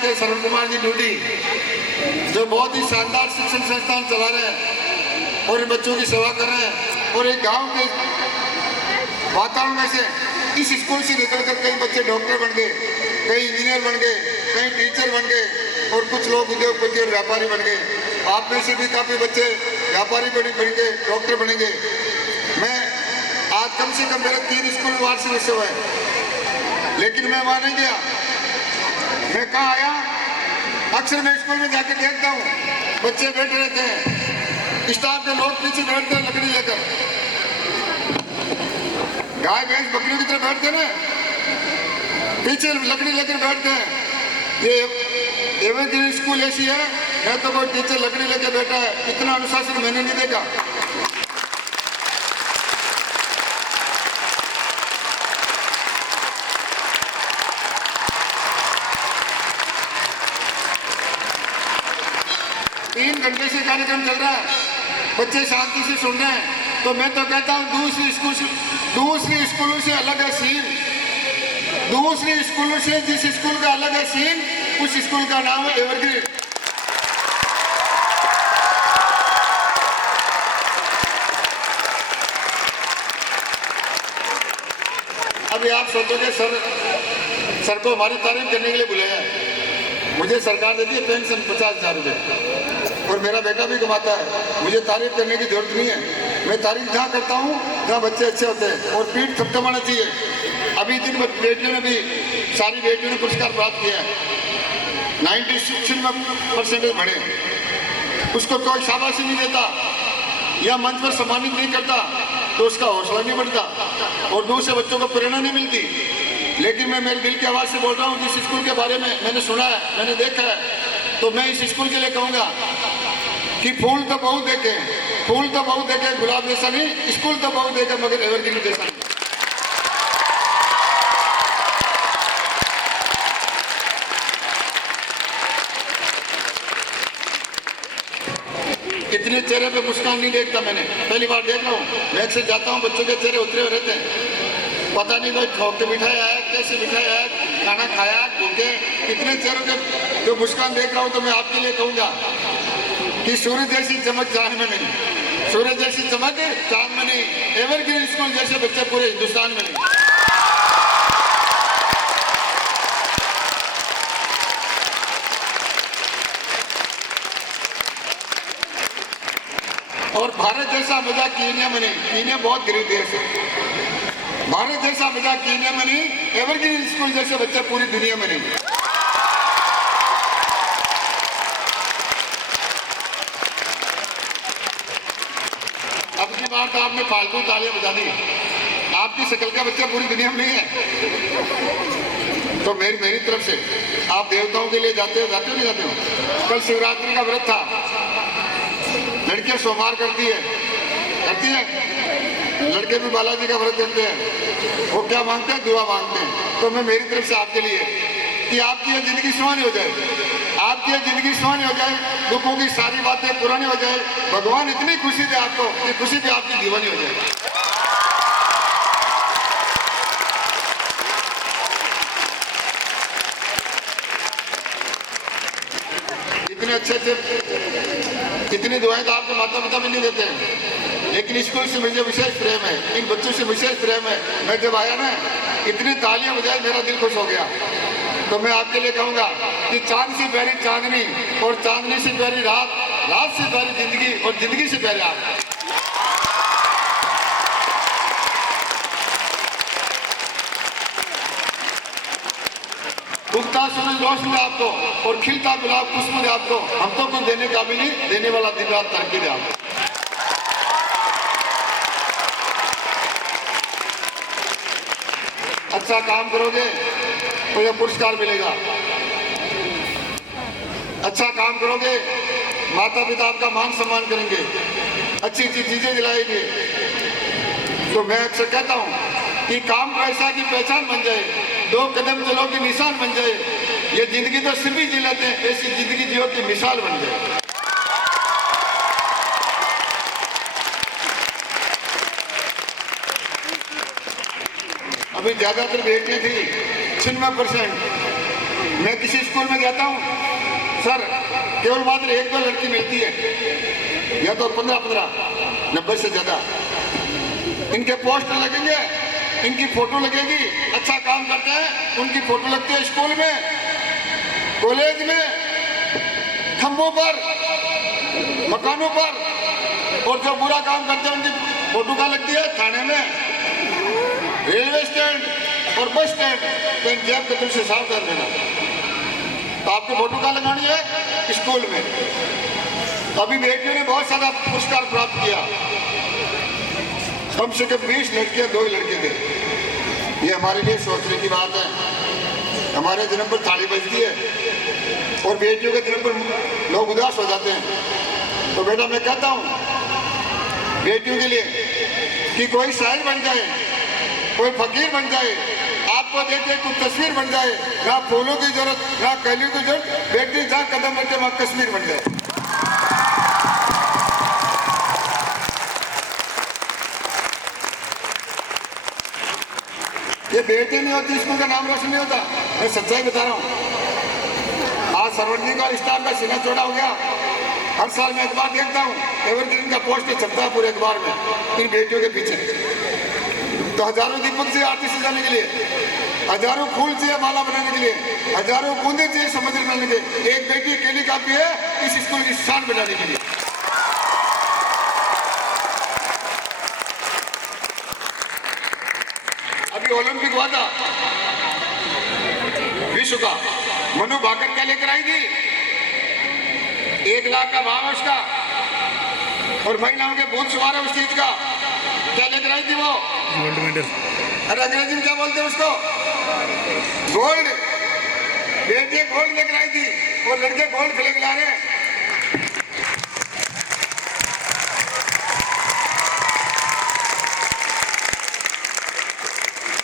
Sarwan Kumar ji duty जो बहुत ही शानदार शिक्षण संस्थान चला रहे हैं और इन बच्चों की सेवा कर रहे हैं और एक गांव के वातावरण में से इस स्कूल से निकलकर कई बच्चे डॉक्टर बन गए, कई इंजीनियर बन गए, कई टीचर बन गए और कुछ लोग उद्योगपति और व्यापारी बन गए। आप में से भी काफ़ी बच्चे व्यापारी बनेंगे, डॉक्टर बनेंगे। मैं आज कम से कम मेरे 3 स्कूल वार्षिक उत्सव है, लेकिन मैं वहाँ नहीं गया। मैं कहाँ आया, अक्सर मैं स्कूल में जाकर देखता हूँ बच्चे बैठे रहते हैं, स्टाफ के लोग पीछे बैठते हैं लकड़ी लेकर, गाय भैंस बकरियों की तरह बैठते हैं ना, पीछे लकड़ी लेकर बैठते हैं। ये एवरग्रीन स्कूल ऐसी है, मैं तो कोई टीचर लकड़ी लेकर बैठा है, इतना अनुशासन मैंने नहीं देखा। तीन घंटे से कार्यक्रम चल रहा है, बच्चे शांति से सुन रहे हैं। तो मैं तो कहता हूँ दूसरी स्कूलों से अलग है सीन, दूसरी स्कूलों से जिस स्कूल का अलग है सीन, उस स्कूल का नाम है एवरग्रीन। अभी आप सोचोगे सर को हमारी तारीफ करने के लिए बुलाया है। मुझे सरकार देती है पेंशन 50,000 रुपये और मेरा बेटा भी कमाता है, मुझे तारीफ करने की जरूरत नहीं है। मैं तारीफ जहाँ करता हूँ जहाँ बच्चे अच्छे होते हैं और पीठ थपथपाना चाहिए। अभी जिन बेटियों ने भी, सारी बेटियों ने पुरस्कार प्राप्त किया है, 96% बढ़े, उसको कोई शाबाशी नहीं देता या मंच पर सम्मानित नहीं करता तो उसका हौसला नहीं बढ़ता और दूसरे बच्चों को प्रेरणा नहीं मिलती। लेकिन मैं मेरे दिल की आवाज़ से बोल रहा हूँ, जिस स्कूल के बारे में मैंने सुना है, मैंने देखा है, तो मैं इस स्कूल के लिए कहूँगा कि फूल तो बहुत देखे, गुलाब जैसा नहीं, स्कूल तो बहुत देखे मगर एवरग्रीन जैसा नहीं। इतने चेहरे पे मुस्कान नहीं देखता मैंने, पहली बार देख रहा हूँ। मैं अक्सर जाता हूँ, बच्चों के चेहरे उतरे हुए रहते हैं, पता नहीं भाई ठोक के बिठाया है, कैसे बिठाया है, खाना खाया, भूखे, इतने चेहरों के जो मुस्कान देख रहा हूँ। तो मैं आपके लिए कहूँगा कि सूर्य जैसी चमक चांद में नहीं, सूर्य जैसी चमक चांद में नहीं, एवरग्रीन स्कूल जैसे बच्चे पूरे हिंदुस्तान में नहीं। और भारत जैसा मजाक कीनिया में नहीं, कीनिया बहुत गरीब देश है, भारत जैसा मजाक कीनिया में नहीं, एवरग्रीन स्कूल जैसे बच्चे पूरी दुनिया में नहीं। अब की बार तो आपने फालतू तालियां बजा दी, आपकी शक्ल का बच्चा पूरी दुनिया में नहीं है। तो मेरी तरफ से आप देवताओं के लिए जाते हो नहीं जाते हो? कल शिवरात्रि का व्रत था, लड़कियां सोमवार करती है, लड़के भी बालाजी का व्रत करते हैं। वो क्या मांगते हैं? दुआ मांगते हैं। तो मैं मेरी तरफ से आपके लिए कि आपकी ये जिंदगी सुहानी हो जाए, आपकी ये जिंदगी सुहानी हो जाए, दुखों की सारी बातें पुरानी हो जाए, भगवान इतनी खुशी दे आपको कि खुशी भी आपकी दीवानी हो जाए। इतने अच्छे इतनी दुआएं तो आपके माता पिता भी नहीं देते हैं, लेकिन स्कूल से मुझे विशेष प्रेम है, इन बच्चों से विशेष प्रेम है। मैं जब आया ना, इतनी तालियां बजाई, मेरा दिल खुश हो गया। तो मैं आपके लिए कहूँगा कि चांद से प्यारी चांदनी और चांदनी से प्यारी रात, रात से प्यारी जिंदगी और जिंदगी से प्यारे आप। उगता सूरज रोशनी आपको और खिलता गुलाब खुशबू दे आपको। हम तो कुछ देने का भी नहीं, देने वाला दिन रात तरक्की दे आपको। अच्छा काम करोगे तो यह पुरस्कार मिलेगा, अच्छा काम करोगे माता पिता आपका मान सम्मान करेंगे, अच्छी अच्छी चीजें दिलाएंगे। तो मैं अक्सर कहता हूँ कि काम पैसा की पहचान बन जाए, 2 कदम चलो की निशान बन जाए। ये जिंदगी तो सिर्फ ही जी लेते हैं, ऐसी जिंदगी जियो की मिसाल बन जाए। अभी ज्यादातर बेटियां थी 96%, मैं किसी स्कूल में जाता हूँ सर, केवल मात्र 1-2 लड़की मिलती है, या तो 15-15, 90 से ज्यादा। इनके पोस्टर लगेंगे, इनकी फोटो लगेगी, अच्छा काम करते हैं उनकी फोटो लगती है स्कूल में, कॉलेज में, खंभों पर, मकानों पर, और जो बुरा काम करते हैं उनकी फोटो का लगती है थाने में, रेलवे स्टैंड और बस स्टैंड। तो इन जेब के तुम से सावधान रहना। तो आपकी फोटो का लगानी है स्कूल में। तो अभी बेटियों ने बहुत सारा पुरस्कार प्राप्त किया, कम से कम 20 लड़कियां, 2 लड़के थे। ये हमारे लिए सोचने की बात है। हमारे जन्म पर थाली बजती है और बेटियों के जन्म पर लोग उदास हो जाते हैं। तो बेटा मैं कहता हूँ बेटियों के लिए कि कोई शायर बन जाए, कोई फकीर बन जाए, आपको देख के कुछ तस्वीर बन जाए, ना फूलों की जरूरत, ना कलियों की जरूरत, बेटी जहाँ कदम रखे वहाँ कश्मीर बन जाए। ये बेटी नहीं होती स्कूल का नाम रोशन नहीं होता। मैं सच्चाई बता रहा हूँ। आज सरवंदी का स्टाफ का सीना चौड़ा हो गया। हर साल मैं अखबार देखता हूँ, एवरग्रीन का पोस्टर छपता है पूरे अखबार में इन बेटियों के पीछे। तो हजारों दीपक चाहिए आरती सजाने के लिए, हजारों फूल चाहिए माला बनाने के लिए, हजारों बूंदे चाहिए समझ बनाने के लिए। एक बेटी अकेली काफी है इस स्कूल की शान बनाने के लिए। अभी ओलंपिक हुआ था विश्व का, मनु भाकर क्या लेकर आई थी? 1 लाख का भाव है उसका, और महिलाओं के भूत सवार है उस चीज का। क्या लेकर आई थी वो? Gold medal. अरे अंग्रेजी में क्या बोलते हैं उसको? गोल्ड। बेटियां गोल्ड लेकर आई थी और लड़के गोल्ड फ्लैग ला रहे हैं।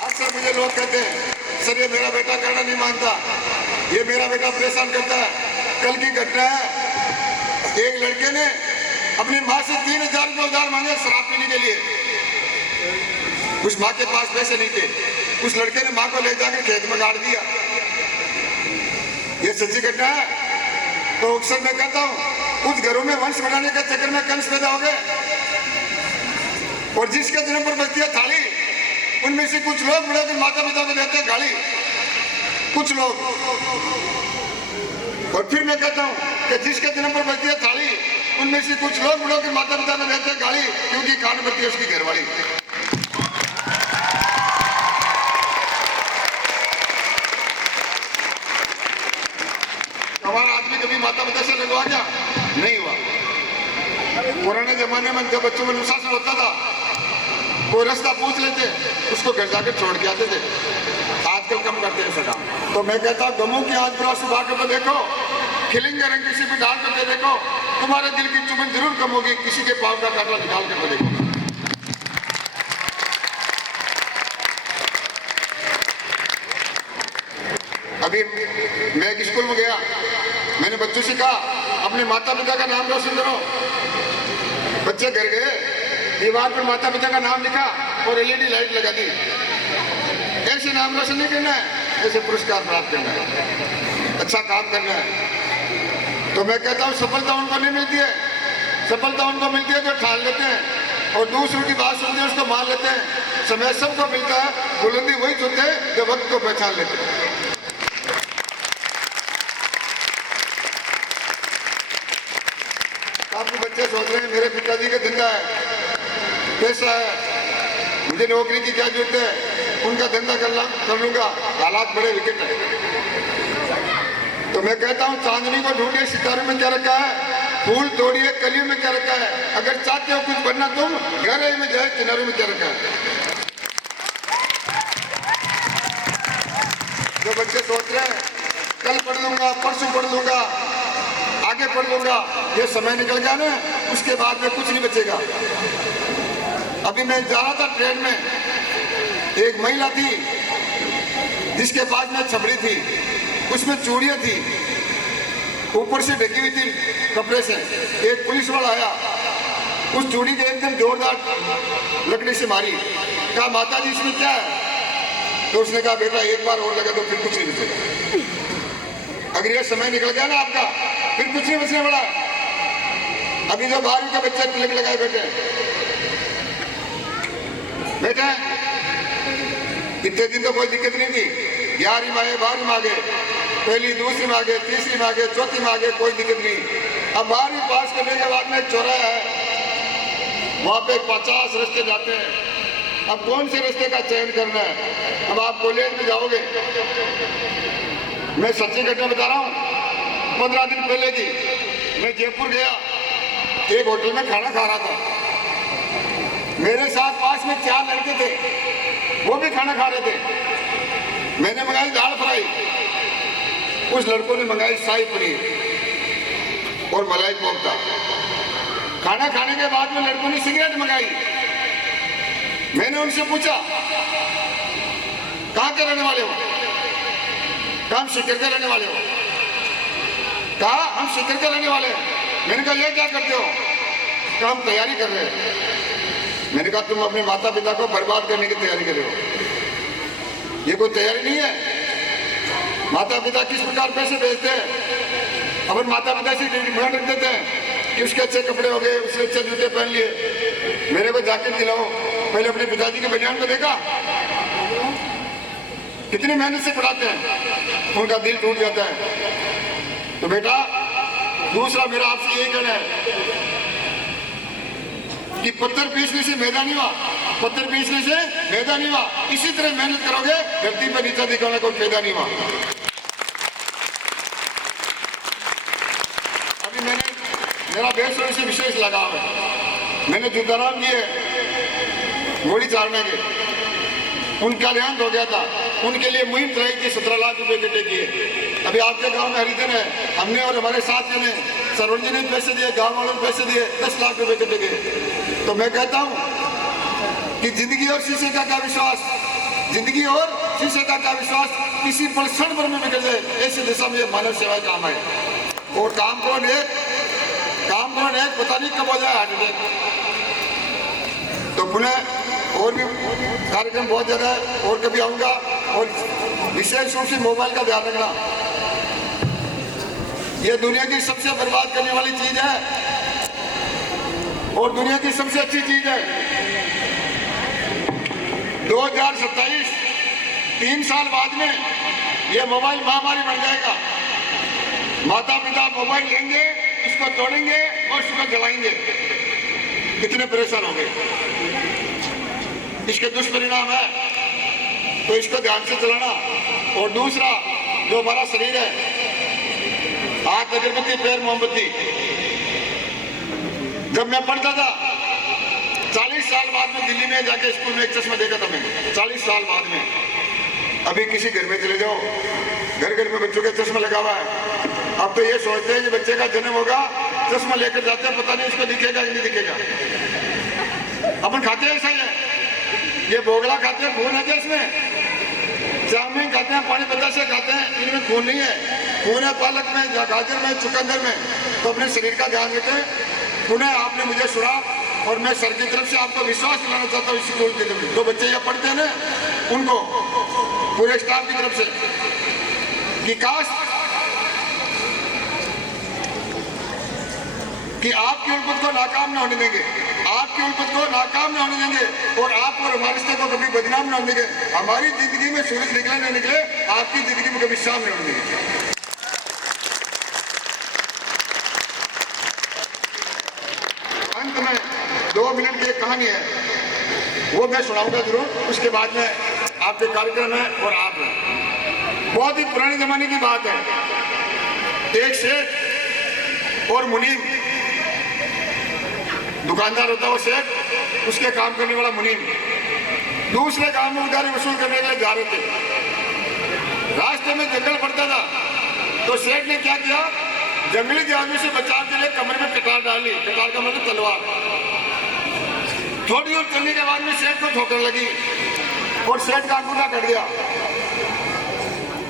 अक्सर मुझे लोग कहते हैं सर ये मेरा बेटा करना नहीं मानता, ये मेरा बेटा परेशान करता है। कल की घटना है, एक लड़के ने अपनी माँ से 3,000 रुपये उधार मांगे शराब पीने के लिए। उस माँ के पास पैसे नहीं थे, उस लड़के ने माँ को ले जाकर खेत में गाड़ दिया। ये सच्ची घटना है। तो अक्सर मैं कहता हूँ कुछ घरों में वंश बढ़ाने के चक्कर में कंस पैदा हो गए, और जिसके जन्म पर बचती है थाली, उनमें से कुछ लोग बढ़ाकर माता पिता को देते हैं गाली, कुछ लोग। और फिर मैं कहता हूँ कि जिसके जन्म पर बचती है थाली, उनमें से कुछ लोग बढ़ाकर माता पिता को देते हैं गाली, क्योंकि कान बचती है उसकी घरवाली। हमारा आदमी कभी माता पिता से लगवा क्या? नहीं हुआ। पुराने जमाने में जब बच्चों में अनुशासन होता था, कोई रास्ता पूछ लेते, उसको घर जाकर छोड़ के आते थे। आजकल कम करते हैं सदा। तो मैं कहता हूँ गमों की आज बुरा सुबह कर देखो, खिलेंगे रंग किसी पे डाल करके देखो, तुम्हारे दिल की चुभन जरूर कम होगी, किसी के पाँव का कांटा निकाल करके देखो। अभी मैं एक स्कूल में गया, मैंने बच्चों से कहा अपने माता पिता का नाम रोशन करो। बच्चे घर गए, दीवार पर माता पिता का नाम लिखा और एलईडी लाइट लगा दी। ऐसे नाम रोशन नहीं करना है, ऐसे पुरस्कार प्राप्त करना है, अच्छा काम करना है। तो मैं कहता हूँ सफलता उनको नहीं मिलती है, सफलता उनको मिलती है जो ठान लेते हैं और दूसरों की बात सुनते हैं उसको मान लेते हैं। समय सबको मिलता है, बुलंदी वही चुनते हैं जो वक्त को पहचान लेते हैं। आपके बच्चे सोच रहे हैं मेरे पिताजी का धंधा है, पैसा है, मुझे नौकरी की क्या जरूरत है, उनका धंधा कर लूंगा। हालात बड़े विकट है। तो मैं कहता हूँ चांदनी को ढूंढिए सितारों में क्या रखा है, फूल तोड़िए कलियों में क्या रखा है। अगर चाहते हो कुछ बनना तुम, गहरे में जाए किनारों में क्या रखा है। जो बच्चे सोच रहे हैं कल पढ़ लूंगा, परसों पढ़ लूंगा, आगे पढ़ लूंगा, ये समय निकल गया ना, उसके बाद में कुछ नहीं बचेगा। अभी मैं जा रहा था ट्रेन में, एक महिला थी जिसके पास में छबड़ी थी, उसमें चूड़ियां थी, ऊपर से ढकी हुई थी कपड़े से। एक पुलिस वाला आया, उस चूड़ी के एकदम जोरदार लकड़ी से मारी। कहा माता जी इसमें क्या है? तो उसने कहा बेटा एक बार और लगा तो फिर कुछ नहीं बचेगा। अगर ये समय निकल गया ना आपका, फिर कुछ नहीं बचने वाला। अभी जो 12वीं के बच्चे तिलक लगाए बैठे इतने दिन तो कोई दिक्कत नहीं थी। 11वीं मांगे, 12वीं मांगे, पहली, दूसरी मांगे, तीसरी मांगे, चौथी मांगे, कोई दिक्कत नहीं। अब 12वीं पास करने के बाद में एक चौराहा है, वहां पे 50 रास्ते जाते हैं। अब कौन से रास्ते का चयन करना है? अब आप कॉलेज में जाओगे, मैं सच्ची घटना बता रहा हूँ। 15 दिन पहले की, मैं जयपुर गया, एक होटल में खाना खा रहा था। मेरे साथ पास में 4 लड़के थे, वो भी खाना खा रहे थे। मैंने मंगाई दाल फ्राई, उस लड़कों ने मंगाई शाही पनीर और मलाई कोफ्ता। खाना खाने के बाद में लड़कों ने सिगरेट मंगाई। मैंने उनसे पूछा, कहाँ के रहने वाले हो? कहा हम शिकर के रहने वाले हो। कहा हम शिकर के रहने वाले हैं। मैंने कहा ये क्या करते हो? कहा हम तैयारी कर रहे हैं। मैंने कहा तुम अपने माता पिता को बर्बाद करने की तैयारी कर रहे हो, ये कोई तैयारी नहीं है। माता पिता किस प्रकार पैसे भेजते हैं, अपन माता पिता से डिमांड रख देते हैं कि उसके अच्छे कपड़े हो गए, उसके अच्छे जूते पहन लिए, मेरे को जैकेट दिलाओ। पहले अपने पिताजी के बनियान को देखा, कितनी मेहनत से पढ़ाते हैं, उनका दिल टूट जाता है। तो बेटा, दूसरा मेरा आपसे यही कहना है कि पत्थर पीसने से मैदा नहीं हुआ, पत्थर पीसने से मैदा नहीं हुआ। इसी तरह मेहनत करोगे, धरती पर नीचा दिखाने को पैदा नहीं हुआ। अभी मैंने, मेरा 150 से विशेष लगाव है। मैंने जुदाराम दिए घोड़ी चारने के, उनका देहांत हो गया था। उनके लिए मुहिम चलाई थी, 17 लाख रुपए इकट्ठे किए। अभी आपके गांव में हरिजन है, हमने और हमारे साथियों ने, सरवण जी ने पैसे दिए, गांव वालों ने पैसे दिए, 10 लाख रुपए इकट्ठे किए। तो मैं कहता हूं कि जिंदगी और शीशे का क्या विश्वास, जिंदगी और शीशे का क्या विश्वास किसी पल क्षण भर में बिगड़ जाए, ऐसी दिशा में मानव सेवा काम है। और काम कौन है, पता नहीं कब हो जाए हार्ट अटैक। तो पुनः और भी कार्यक्रम बहुत ज्यादा है, और कभी आऊंगा। और विशेष रूप से मोबाइल का ध्यान रखना, यह दुनिया की सबसे बर्बाद करने वाली चीज है और दुनिया की सबसे अच्छी चीज है। 2027, 3 साल बाद में यह मोबाइल महामारी बन जाएगा। माता पिता मोबाइल लेंगे, इसको तोड़ेंगे और इसको जलाएंगे। कितने परेशान होंगे। इसके दुष्परिणाम है, तो इसको ध्यान से चलाना। और दूसरा, जो हमारा शरीर है, हाथ अगरबत्ती, पैर मोमबत्ती। जब मैं पढ़ता था 40 साल बाद में दिल्ली में जाके स्कूल में एक चश्मा देखा था मैंने, 40 साल बाद में। अभी किसी घर में चले जाओ, घर घर में बच्चों का चश्मा लगा हुआ है। अब तो ये सोचते हैं कि बच्चे का जन्म होगा, चश्मा लेकर जाते हैं, पता नहीं इसको दिखेगा कि नहीं दिखेगा। अपन खाते हैं ऐसा ही है, ये बोगला खाते हैं, खून है क्या इसमें? चाउमीन खाते हैं, पानी बतासे खाते हैं, इनमें खून नहीं है। खून है पालक में, गाजर में, चुकंदर में। तो अपने शरीर का ध्यान रखें। पुनः आपने मुझे सुना और मैं सर की तरफ से आपको विश्वास दिलाना चाहता हूँ, स्कूल की तरफ जो बच्चे यहाँ पढ़ते हैं ना, उनको, पूरे स्टाफ की तरफ से, कि काश कि आपकी उल्फत को नाकाम न होने देंगे, आपकी उल्फत को नाकाम न होने देंगे और आप और हमारे रिश्ते को कभी बदनाम न होने देंगे। हमारी जिंदगी में सूरज निकले न निकले, आपकी जिंदगी में कभी शाम न होने देंगे। अंत में 2 मिनट की एक कहानी है, वो मैं सुनाऊंगा जरूर। उसके बाद में आपके कार्यक्रम है और आप हैं। बहुत ही पुराने जमाने की बात है। एक सेठ और मुनीम, दुकानदार होता है वो सेठ, उसके काम करने वाला मुनीम, दूसरे काम में उधारी वसूल करने के लिए जा रहे थे। रास्ते में जंगल पड़ता था, तो सेठ ने क्या किया, जंगली जानवर से बचाव के लिए कमर में कटार डाल ली। कटार का मतलब तलवार। थोड़ी दूर चलने के बाद में सेठ को ठोकर लगी और सेठ का अंगूठा कट गया।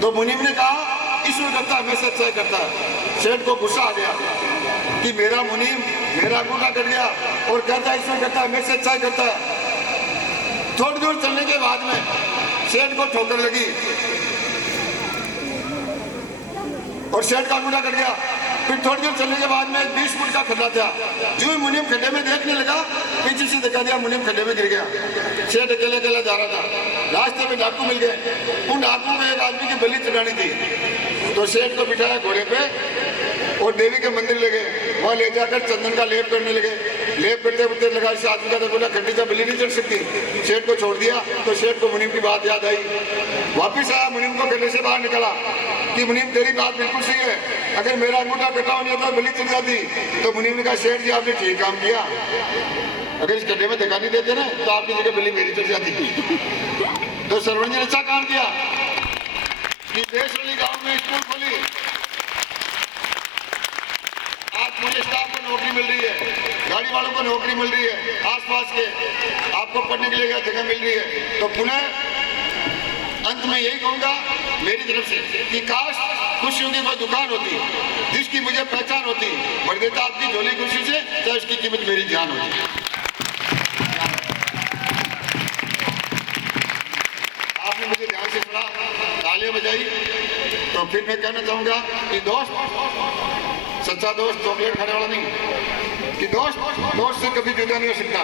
तो मुनीम ने कहा, ईश्वर करता है, हमेशा अच्छा करता है। सेठ को गुस्सा आ गया कि मेरा मुनीम, मेरा अंगूठा कट गया और कहता है ईश्वर करता है, हमेशा अच्छा करता है। थोड़ी दूर चलने के बाद में सेठ को ठोकर लगी और सेठ का अंगूठा कट गया। फिर थोड़ी देर चलने के बाद में 20 फुट का खड्डा था। जो ही मुनीम खड्डे में देखने लगा, पीछे से धक्का दिया, मुनीम खड्डे में गिर गया। सेठ अकेला अकेला जा रहा था। रास्ते में डाकू मिल गए। उन डाकू में एक आदमी की बलि चढ़ानी थी, तो सेठ को बिठाया घोड़े पे और देवी के मंदिर ले गए। वहाँ ले जाकर चंदन का लेप करने लगे। लेप करते करते लगा, इस आदमी का तो बोला खड्डी का बलि नहीं चढ़ सकती। सेठ को छोड़ दिया, तो सेठ को मुनीम की बात याद आई। वापिस आया, मुनीम को खड्डे से बाहर निकाला कि मुनीम तेरी बात बिल्कुल सही है, अगर मेरा अंगूठा कटा नहीं होता बलि चढ़ जाती। तो मुनीम ने कहा, सेठ जी आपने ठीक काम किया, अगर इस खड्डे में धक्का नहीं देते ना तो आपकी जगह बलि मेरी चढ़ जाती। तो सरवण जी ने अच्छा काम किया कि देशवाली गांव में स्कूल खोली। आज पूरे स्टाफ को नौकरी मिल रही है, गाड़ी वालों को नौकरी मिल रही है, आसपास के आपको पढ़ने के लिए जगह मिल रही है। तो पुनः अंत में यही कहूंगा मेरी तरफ से कि काश खुशियों की कोई दुकान होती जिसकी मुझे पहचान होती, भर देता आपकी झोली खुशी से, तो इसकी कीमत मेरी जान होती। आपने मुझे ध्यान से सुना, तालियां बजाई। तो फिर मैं कहना चाहूंगा कि दोस्त, सच्चा दोस्त चॉकलेट खाने वाला नहीं, कि दोस्त दोस्त से कभी जुदा नहीं हो सकता,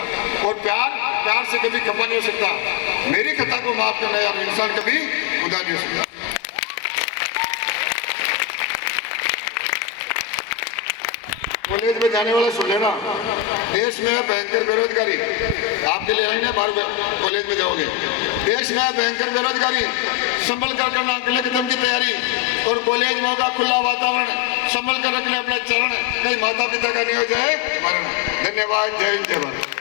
और प्यार प्यार से कभी खपा नहीं हो सकता। मेरी खता को माफ करना यार इंसान कभी खुदा नहीं हो सकता। कॉलेज में जाने वाला सुन लेना, देश में भयंकर बेरोजगारी, आपके लिए लाइन है, बार कॉलेज में जाओगे। देश में भयंकर बेरोजगारी, संभल कर करना अगले कदम की तैयारी, और कॉलेज में होगा खुला वातावरण, संभल कर रखना अपना चरण, कहीं माता पिता का नहीं हो जाए मरण। धन्यवाद। जय हिंद, जय भारत।